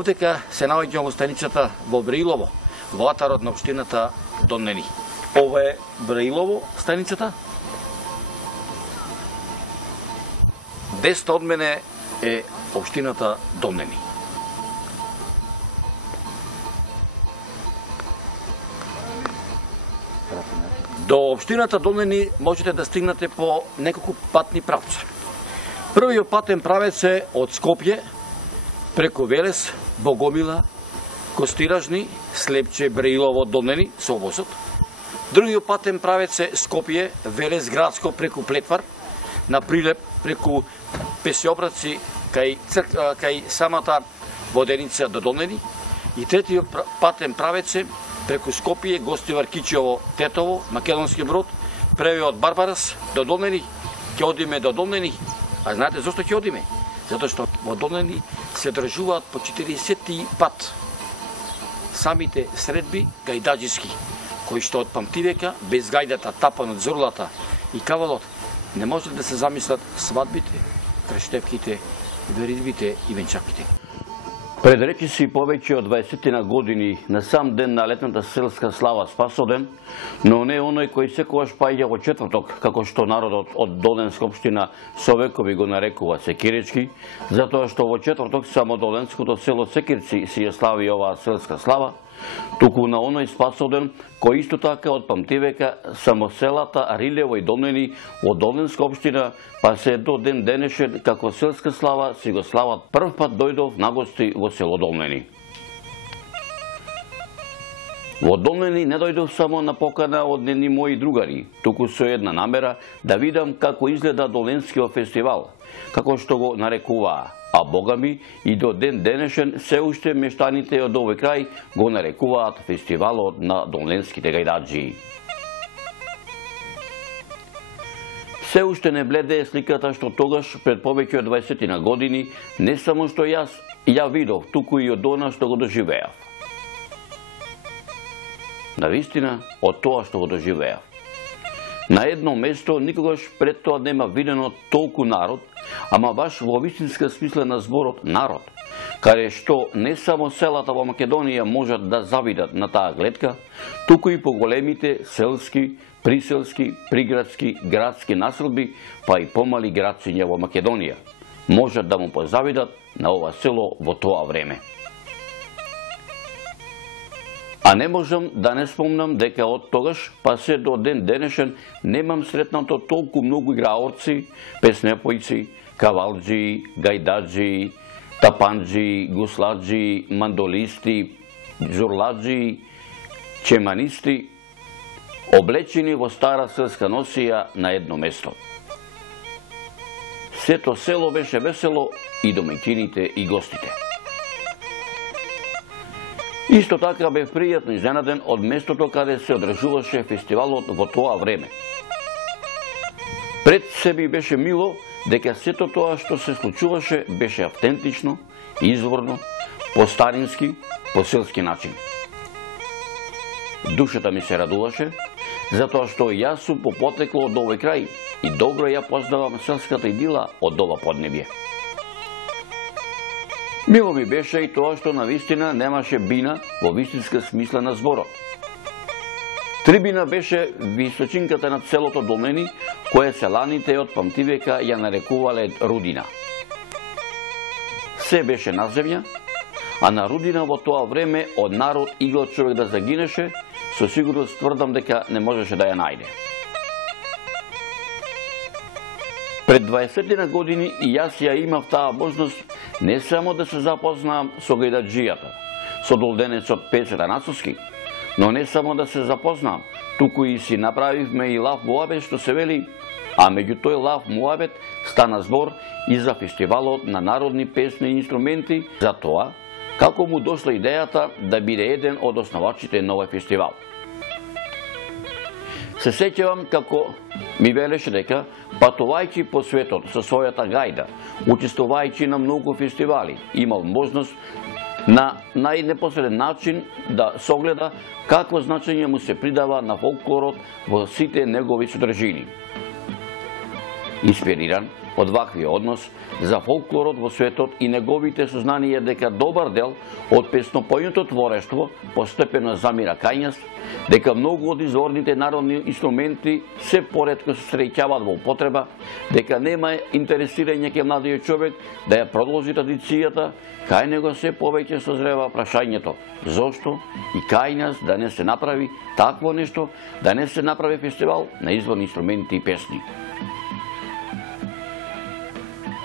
Овдека се наоѓам во станицата во Браилово, во атарот на општината Донени. Ова е Браилово станицата. Деста од мене е општината Донени. До општината Донени можете да стигнете по неколку патни правца. Првиот патен правец е од Скопје, преку Велес, Богомила, Костиражни, Слепче, Браилово, Донени со возот. Другиот патен правец е Скопје, Велес, Градско, преку Плетвар, на Прилеп, преку Песиобраци, кај самата Воденица до Донени. И третиот патен правец е преку Скопје, Гостивар, Кичево, Тетово, Македонски Брод, преви од Барбарас до Донени, ќе одиме до Донени. А знаете зашто ќе одиме? Затоа што во Донени се држуваат по 40 пат самите средби гајдаџиски, кои што од памтивека, без гајдата, тапанот, зурлата и кавалот, не може да се замислат свадбите, крештевките, веридбите и венчаките. Пред речиси повеќе од 20 на години, на сам ден на летната селска слава Спасоден, но не оној кој секогаш паѓа во четврток, како што народот од Доленска општина со векови го нарекува Секиречки, затоа што во четврток само Доленското село Секирци си ја слави оваа селска слава, туку на оној Спасоден, кој исто така од памтивека само селата Рилево и Донени во Доленска општина, па се до ден денешен како селска слава си го слават. Прв пат дојдов на гости во село Донени. Во Донени не дојдов само на покана од нени мои другари, туку со една намера да видам како изгледа Доленскиот фестивал, како што го нарекуваа. А богами и до ден денешен се уште мештаните од овој крај го нарекуваат фестивалот на доленските гајдаџии. Се уште не бледе е сликата што тогаш пред повеќе од 20 на години не само што јас ја видов, туку и од она што го доживеав. Навистина, од тоа што го доживеав. На едно место никогаш пред тоа нема видено толку народ, ама баш во вистинска смисла на зборот народ, каде што не само селата во Македонија можат да завидат на таа гледка, туку и по големите селски, приселски, приградски, градски населби, па и помали градциња во Македонија, можат да му позавидат на ова село во тоа време. А не можам да не спомнам дека од тогаш па се до ден денешен немам сретнато толку многу играорци, песнепојци, кавалџии, гајдаџии, тапанџии, гусладџии, мандолисти, џурладџии, чеманисти, облечени во стара селска носија на едно место. Сето село беше весело и домаќините и гостите. Исто така бев пријатно изненаден од местото каде се одржуваше фестивалот во тоа време. Пред себе беше мило дека сето тоа што се случуваше беше автентично, изворно, по-старински, по селски начин. Душата ми се радуваше, затоа што јас сум по потекло од овој крај и добро ја познавам селската идила од ова поднебје. Мило ми беше и тоа што навистина немаше бина во вистинска смисла на зборот. Трибина беше височинката над селото Донени, кое селаните од памтивека ја нарекувале Рудина. Се беше на земја, а на Рудина во тоа време од народ игла човек да загинеше, со сигурност тврдам дека не можеше да ја најде. Пред 20 на години и јас ја имав таа можност не само да се запознаам со гајдаџијата, со долденецот Печера Нацовски, но не само да се запознаам, туку и си направивме и лав муабет што се вели, а меѓу тој лав муабет стана збор и за фестивалот на народни песни и инструменти, за тоа како му дошла идејата да биде еден од основачите на овој фестивал. Се сеќавам како ми велеше дека, патувајќи по светот со својата гајда, учествувајќи на многу фестивали, имал можност на најнепосреден начин да согледа какво значење му се придава на фолклорот во сите негови содржини. Инспириран од ваквиот однос за фолклорот во светот и неговите сознанија дека добар дел од песнопојното творештво постепено замира кај нас, дека многу од изворните народни инструменти се поретко се среќаваат во употреба, дека нема интересирање кај младиот човек да ја продолжи традицијата, кај него се повеќе созрева прашањето зошто и кај нас да не се направи такво нешто, да не се направи фестивал на изворни инструменти и песни.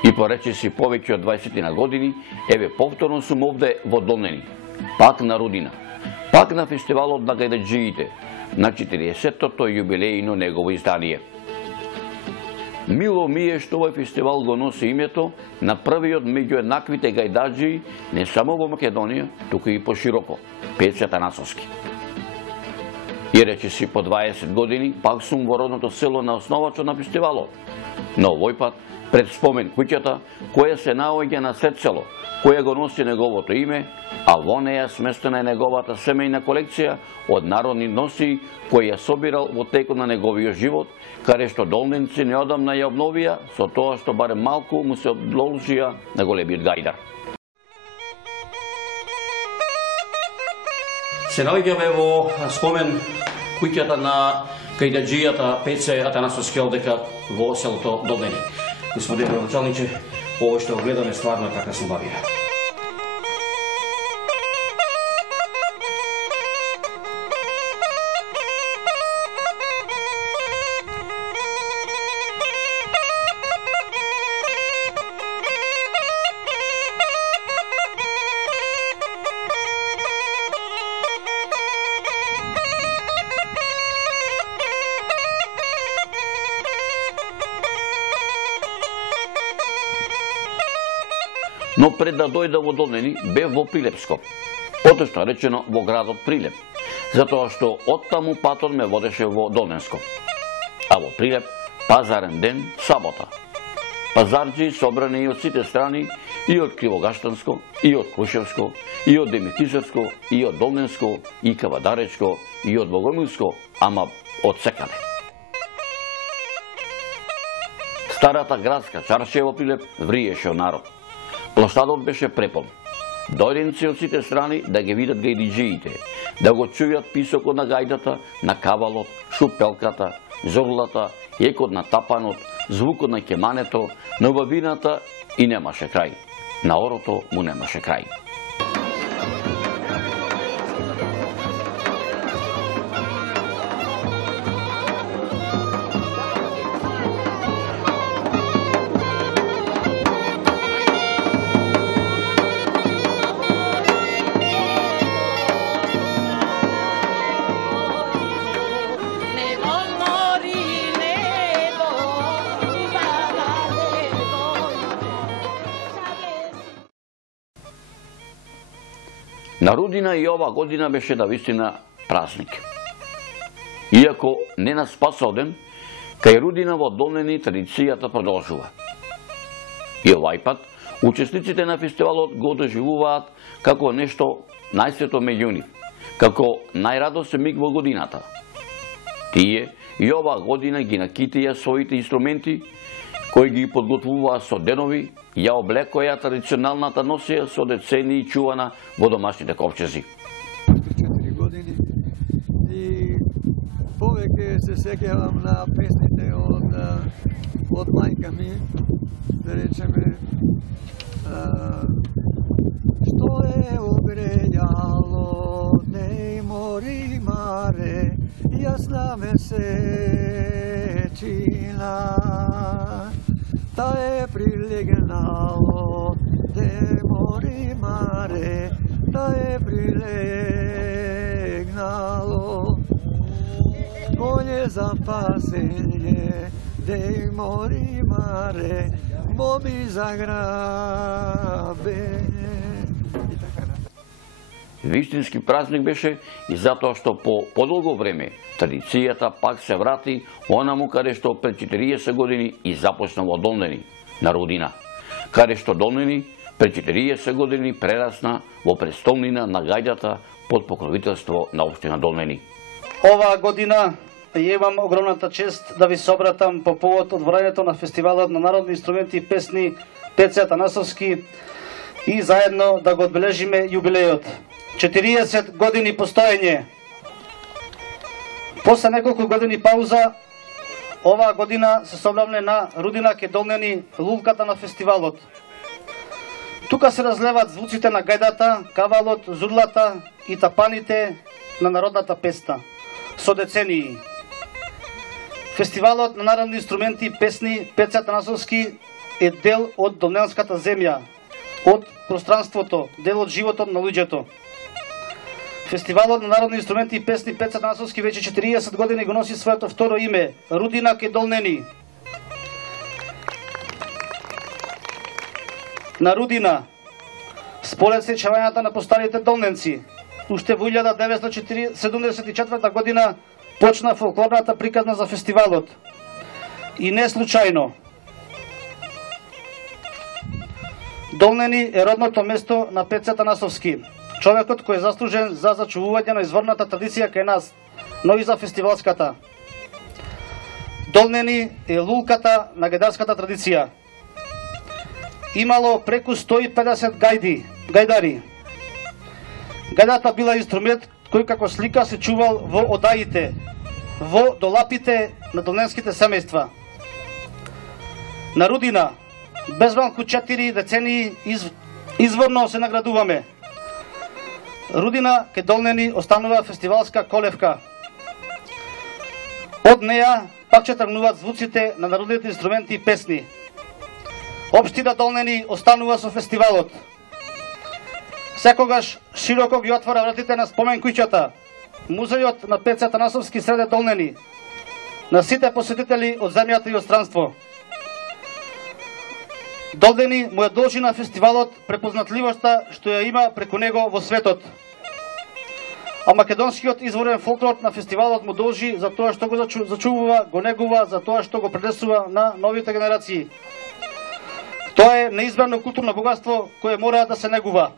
И поречиси повеќе од 20 на години, еве повторно сум овде во Долнени, пак на родина, пак на фестивалот на гајдаджиите, на 40-тото јубилејно негово издание. Мило ми е што овој фестивал го носи името на првиот меѓу еднаквите гајдаджии не само во Македонија, туку и пошироко, Пеце Атанасовски. И речиси по 20 години пак сум во родното село на основачот на фестивалот, но овој пат пред спомен куќата, која се наоѓа на сред село, која го носи неговото име, а во неја сместена е неговата семејна колекција од народни носи кои ја собирал во текот на неговиот живот, каде што долненци неодамна ја обновија со тоа што барем малку му се одолжија на големиот гајдар. Се наоѓаме во спомен куќата на гајдаджијата Пеце Атанасовски овдека во селото Долнени. Господин началниче, ово што гледаме стварно така се бавија. Но пред да дојда во Долнени, бе во Прилепско, поточно речено во градот Прилеп, затоа што оттаму патот ме водеше во Долненско. А во Прилеп, пазарен ден, сабота. Пазарджи собрани и од сите страни, и од Кривогаштанско, и од Крушевско, и од Деметизарско, и од Долненско, и Кавадаречко, и од Богомилско, ама од секаде. Старата градска чаршија во Прилеп вриеше од народ. Площадот беше препон. Дојденци од сите страни да ги видат гајдаджиите, да го чујат писокот на гајдата, на кавалот, шупелката, зорлата, екот на тапанот, звукот на кемането, на убавината и немаше крај. На орото му немаше крај. На Рудина и ова година беше да вистина празник. Иако не на Спасоден, кај Рудина во Долнени традицијата продолжува. И овај пат, учесниците на фестивалот го доживуваат како нешто најсвето меѓу нив, како најрадосен миг во годината. Тие и ова година ги накитија своите инструменти, кои ги подготвуваа со денови, ја облекоја традиционалната носија со децени и чувана во домашните ковчези. 4 години и повеќе се сеќавам на песните од мајка ми, да речеме што е огрејало, не мори маре, јасна месечина. Та е прилегнало, де мори маре, та е прилегнало. Конје за пасење, де мори маре, боби за грабење. Вистински празник беше и затоа што по подолго време традицијата пак се врати онаму каде што пред 40 години и започна во Долнени, на Рудина, каде што Долнени пред 40 години прерасна во престолнина на гајдата под покровителство на општина Долнени. Оваа година ја имам огромната чест да ви се обратам по повод отворањето на фестивалот на народни инструменти и песни Пеце Атанасовски и заедно да го одбележиме јубилејот. 40 години постоење. После неколку години пауза, оваа година се собравме на Рудина ке Долнени, лулката на фестивалот. Тука се разлеват звуците на гајдата, кавалот, зурлата и тапаните на народната песна со децении. Фестивалот на народни инструменти и песни Пеце Атанасовски е дел од долненската земја, од пространството, дел од животот на луѓето. Фестивалот на народни инструменти и песни Пеце Атанасовски веќе 40 години го носи своето второ име – Рудина ке Долнени. На Рудина, според сечувањата на постарите долненци, уште во 1974 година почна фолклорната приказна за фестивалот. И не случајно. Долнени е родното место на Пеце Атанасовски, човекот кој е заслужен за зачувување на изворната традиција кај нас, но и за фестивалската. Долнени е лулката на гајдарската традиција. Имало преку 150 гајдари. Гајдата била инструмент кој како слика се чувал во одаите, во долапите на долненските семејства. На Рудина, без малку 4 децении изворно се наградуваме. Рудина ке Долнени останува фестивалска колевка. Од неја пак ќе тргнуваат звуците на народните инструменти и песни. Општина Долнени останува со фестивалот. Секогаш широко ги отвора вратите на спомен куќата, музејот на Пеце Атанасовски среде Долнени, на сите посетители од земјата и од странство. Долнени му ја должи на фестивалот препознатливоста што ја има преку него во светот. А македонскиот изворен фолклор на фестивалот му должи за тоа што го зачувува, го негува, за тоа што го пренесува на новите генерации. Тоа е неизбрано културно богатство кое мора да се негува.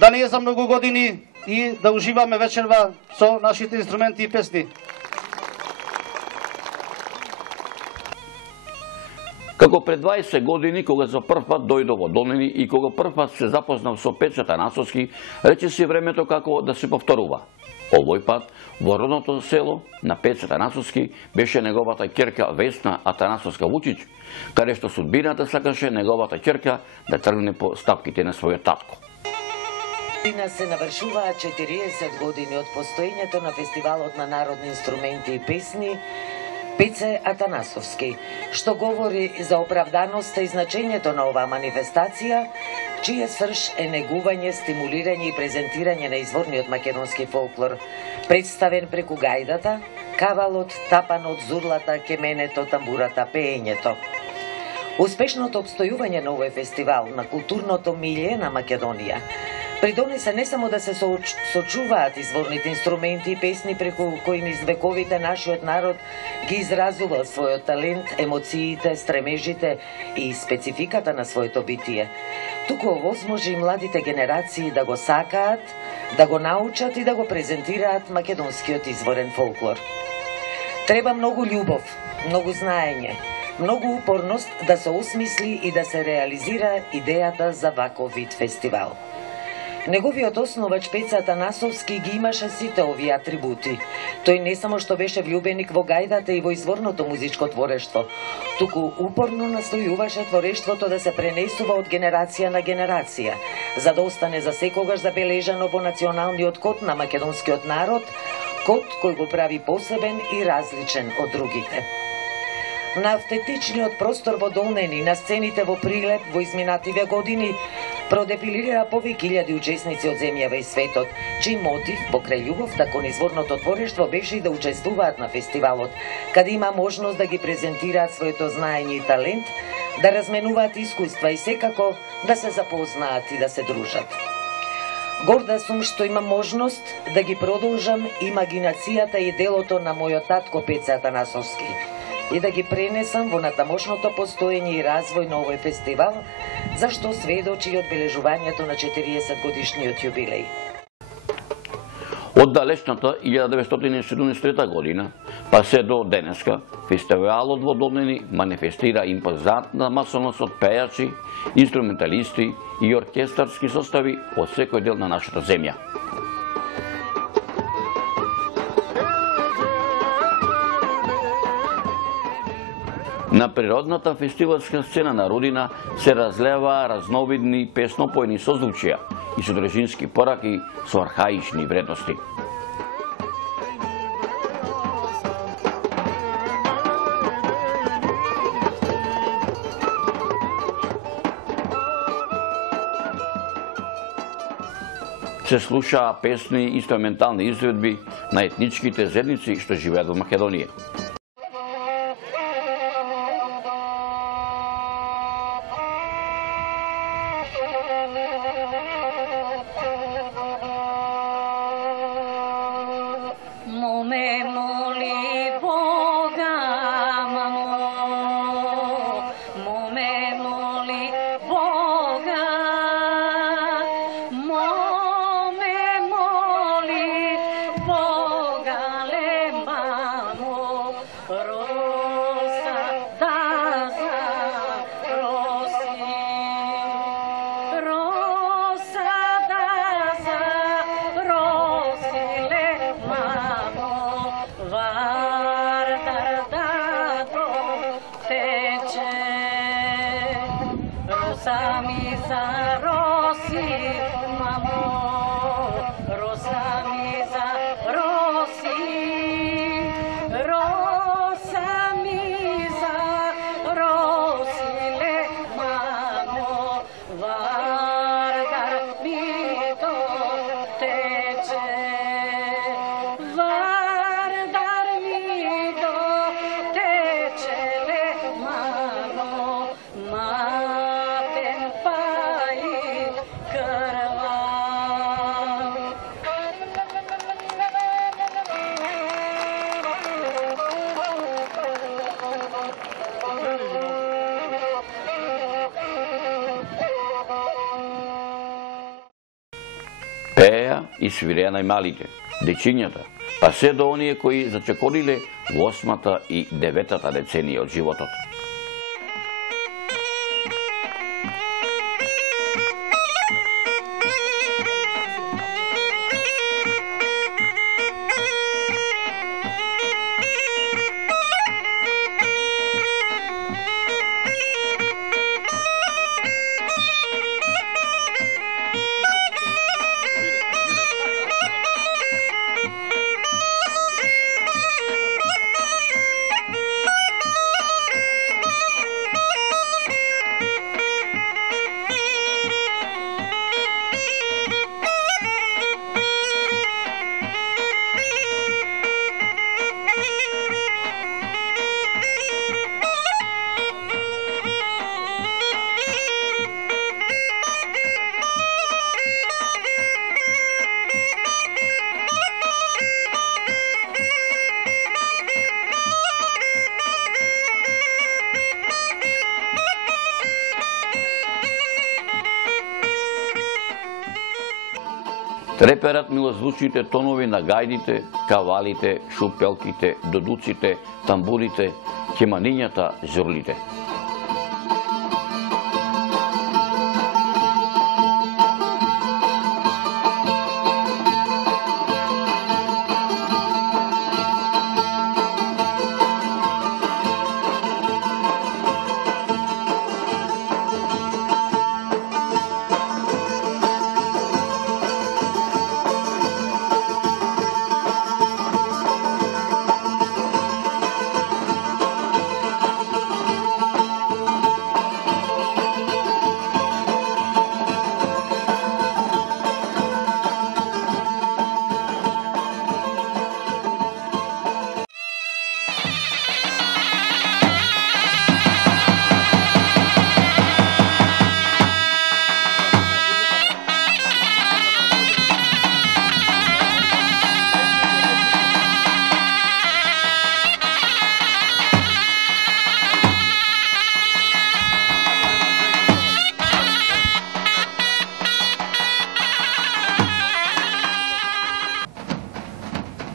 Да не е за многу години и да уживаме вечерва со нашите инструменти и песни. Како пред 20 години, кога за прв пат дојдов во Долнени и кога прв пат се запознав со Пеце Атанасовски, рече си времето како да се повторува. Овој пат, во родното село на Пеце Атанасовски беше неговата ќерка Весна Атанасовска Вучич, каде што судбината сакаше неговата ќерка да тргне по стапките на својот татко. Година се навршуваат 40 години од постоењето на фестивалот на народни инструменти и песни Пеце Атанасовски, што говори за оправданоста и значењето на оваа манифестација, чија срж е негување, стимулирање и презентирање на изворниот македонски фолклор, представен преку гајдата, кавалот, тапанот, зурлата, кеменето, тамбурата, пеењето. Успешното обстојување на овој фестивал на културното милје на Македонија придонесе не само да се сочуваат изворните инструменти и песни преку кои низ вековите нашиот народ ги изразувал својот талент, емоциите, стремежите и спецификата на своето битие, туку овозможи и младите генерации да го сакаат, да го научат и да го презентираат македонскиот изворен фолклор. Треба многу љубов, многу знаење, многу упорност да се осмисли и да се реализира идејата за ваков вид фестивал. Неговиот основач Пеце Атанасовски ги имаше сите овие атрибути. Тој не само што беше влюбеник во гајдата и во изворното музичко творештво, туку упорно настојуваше творештвото да се пренесува од генерација на генерација, за да остане за секогаш забележано во националниот код на македонскиот народ, код кој го прави посебен и различен од другите. На автентичниот простор во Долнени, на сцените во Прилеп во изминативе години, продефилира повеќе илјади учесници од земјава и светот, чиј мотив покрај љубовта кон изворното творештво беше и да учествуваат на фестивалот, каде има можност да ги презентираат своето знаење и талент, да разменуваат искуства и секако да се запознаат и да се дружат. Горда сум што имам можност да ги продолжам имагинацијата и делото на мојот татко Пеце Атанасовски и да ги пренесам во натамошното постоење и развој на овој фестивал, зашто сведочи и одбележувањето на 40 годишниот јубилеј. Од Од далечната 1973 година, па се до денеска, фестивалот во Домнини манифестира импозантна масовност од пејачи, инструменталисти и оркестарски состави од секој дел на нашата земја. На природната фестивалска сцена на Рудина се разлева разновидни песнопојни созвучија и содржински пораки со архаични вредности. Се слушаа песни и инструментални изведби на етничките заедници што живеат во Македонија. Пеја и свиреа најмалите, дечињата, па се до оние кои зачекориле во 8-та и 9-та деценија од животот. Треперат милозвучните тонови на гајдите, кавалите, шупелките, додуците, тамбурите, кеманињата, журлите.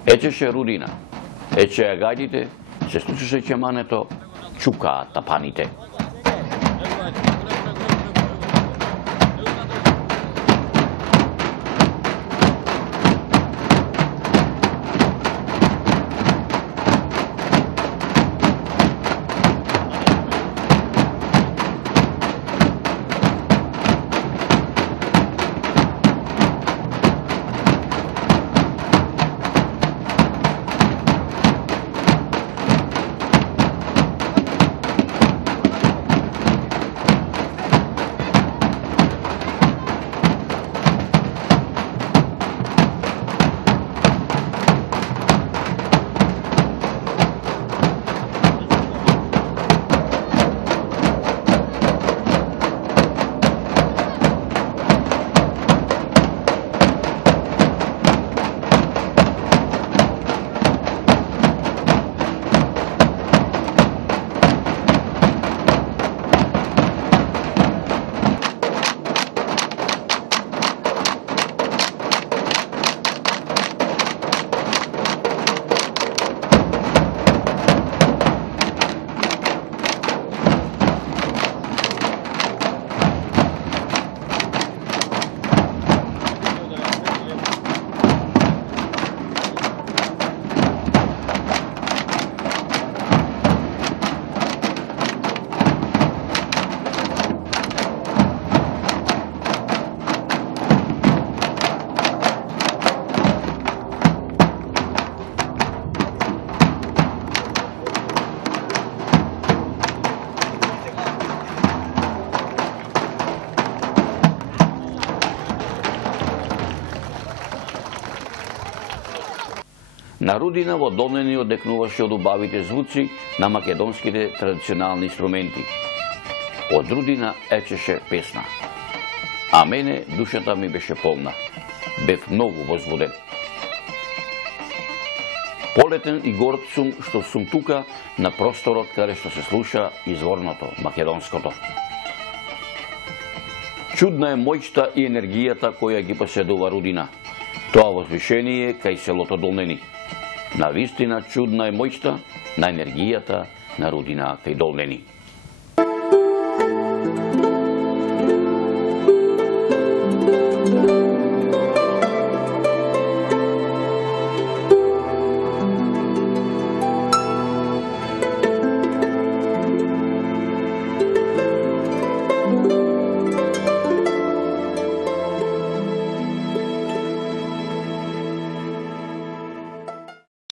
Ечеше Рудина, ечеја гајдите, се случеше чемането, чукаа тапаните. На Рудина во Долнени одекнуваше од убавите звуци на македонските традиционални инструменти. Од Рудина ечеше песна. А мене душата ми беше полна. Бев многу возводен. Полетен и горд сум што сум тука на просторот каде што се слуша изворното, македонското. Чудна е моќта и енергијата која ги поседува Рудина. Тоа возвишение кај селото Долнени. На вистина чудна е моќта на енергијата на Рудина кај Долнени.